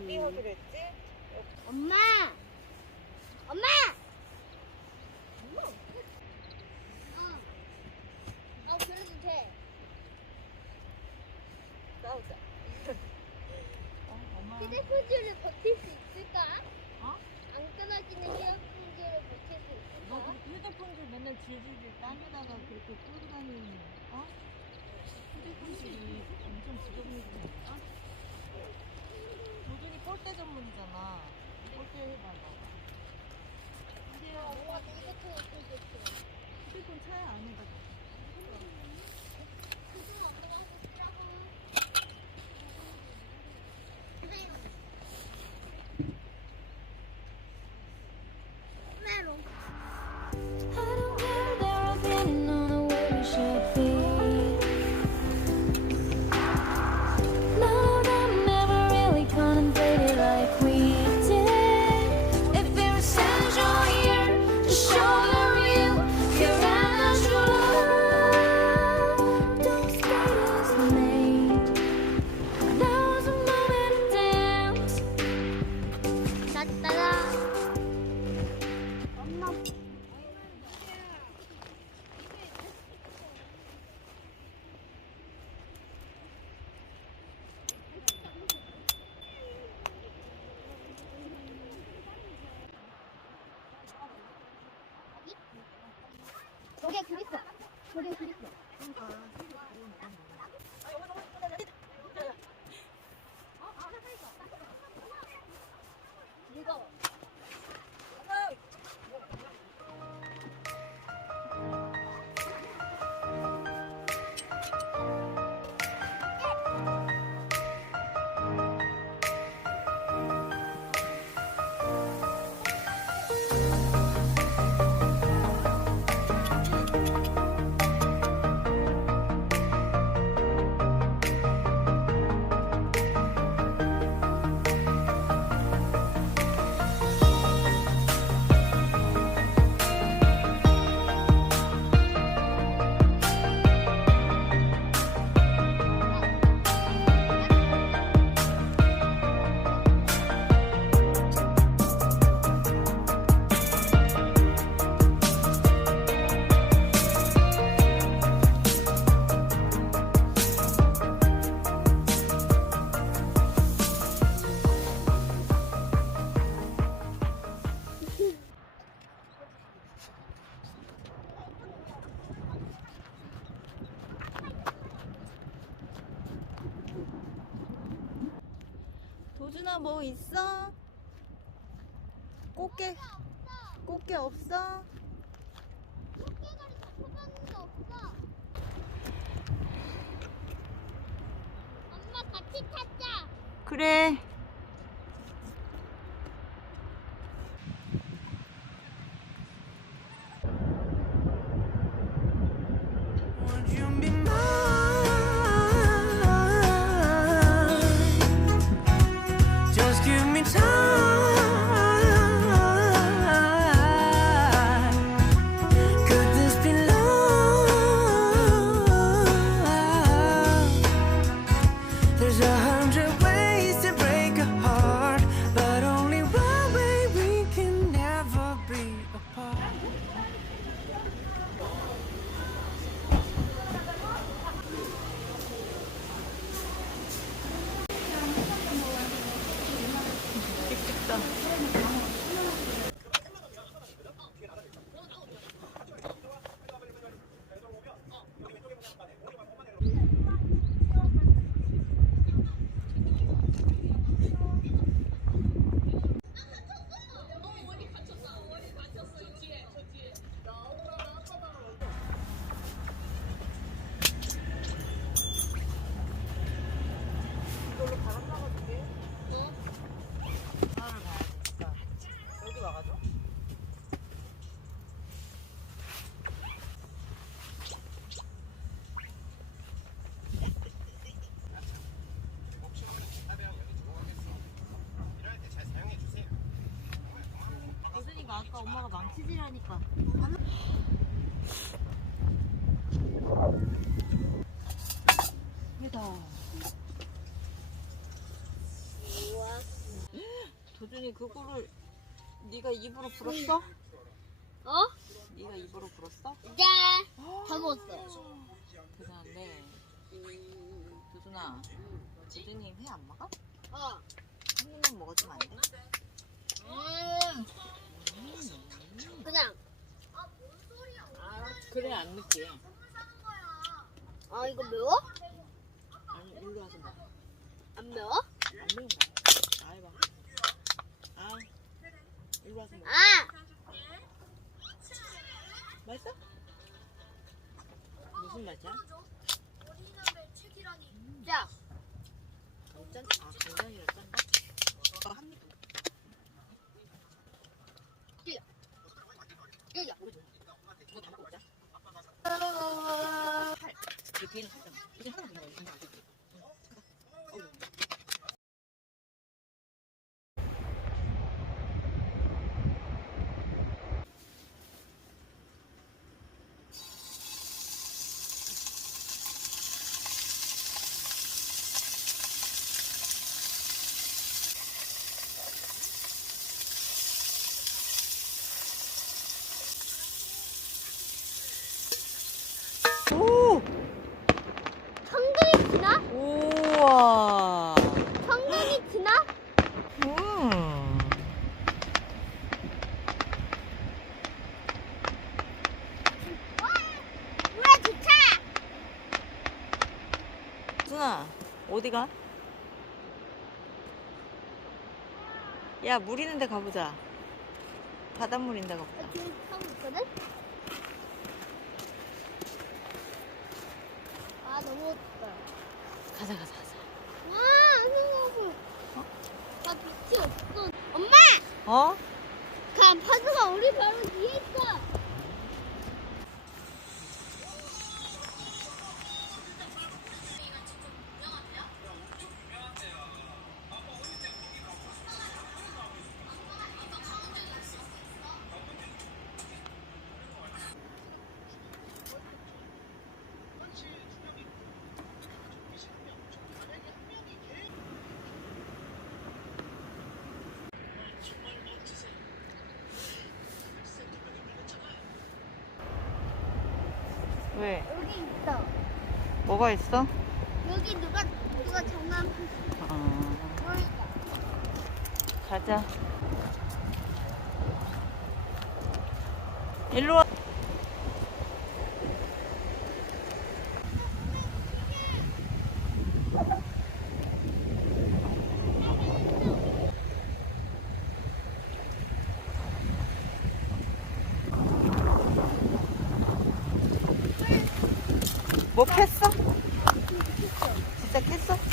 어디 하기로 했지? 엄마! 엄마! 그래도 돼. 싸우자. 엄마. 휴대폰지를 버틸 수 있을까? 어? 안 끊어지는 휴대폰지를 버틸 수 너 있을까? 그렇게 휴대폰들 맨날 질질질 딴데다가 그렇게 끌고 다니는, 어? 휴대폰들이 엄청 지저분해지니까? 도준이 꼴대 전문이잖아. 꼴대 해봐. 엄마가 이것도 어떻게 휴대폰 차에 안에다 둬. 메롱. I don't care their opinion on the way we should be. None of them ever really contemplated like we did. If you're essential here to show the real, pure and natural love, those status made. There was a moment of dance. 따따라. 엄마. 저게 글 있어. 저게 글 있어. 무거워. 도준아 뭐 있어? 꽃게 없어? 꽃게가리 잡혀봤는데 없어. 엄마 같이 찾자. 그래. Would you be mine? Just give me time. Could this be love? There's 100 ways to break a heart, but only one way we can never be apart. 찍찍다. 이걸로 바람 나가줄게. 바람을 봐야겠다. 여기 와가지고. 도준이가 아까 엄마가 망치질하니까. 얘다. 우와. 도준이 그거를 네가 입으로 불었어? 어? 네가 입으로 불었어? 네. 다 먹었어. 대단한데. 도준아, 도준이 회 안 먹어? 어. 한 입만 먹어주면 안 돼? 그냥. 그래 안 느끼해. 아, 이거 매워? 아니 일로 와서 먹어. 안 매워? 안 매운 거야. 아 해봐. 아 일로 와서 먹어. 아! 맛있어? 무슨 맛이야? 자. 짠? 아 간장이라 짠가? 한 입. 여기야. 이거 다 먹고 먹자. 그 뒤에는 살짝. 이제 하나만 더 먹어. 금방 안 되지. 어우. 오! 성동이 지나? 우와. 성동이 지나? 왜 좋다? 준아, 어디가? 야, 물 있는 데 가보자. 바닷물 있는 데 가보자. 지금 타고 있거든? 아, 너무 좋다. 가자, 가자, 가자. 와, 생각해. 나 빛이 없어. 엄마! 어? 그 아파트가 우리 바로 뒤에 있어. 왜? 여기 있어. 뭐가 있어? 여기 누가 장난 여기 있다. 가자. 일로 와. 뭐 캤어? 진짜 캤어?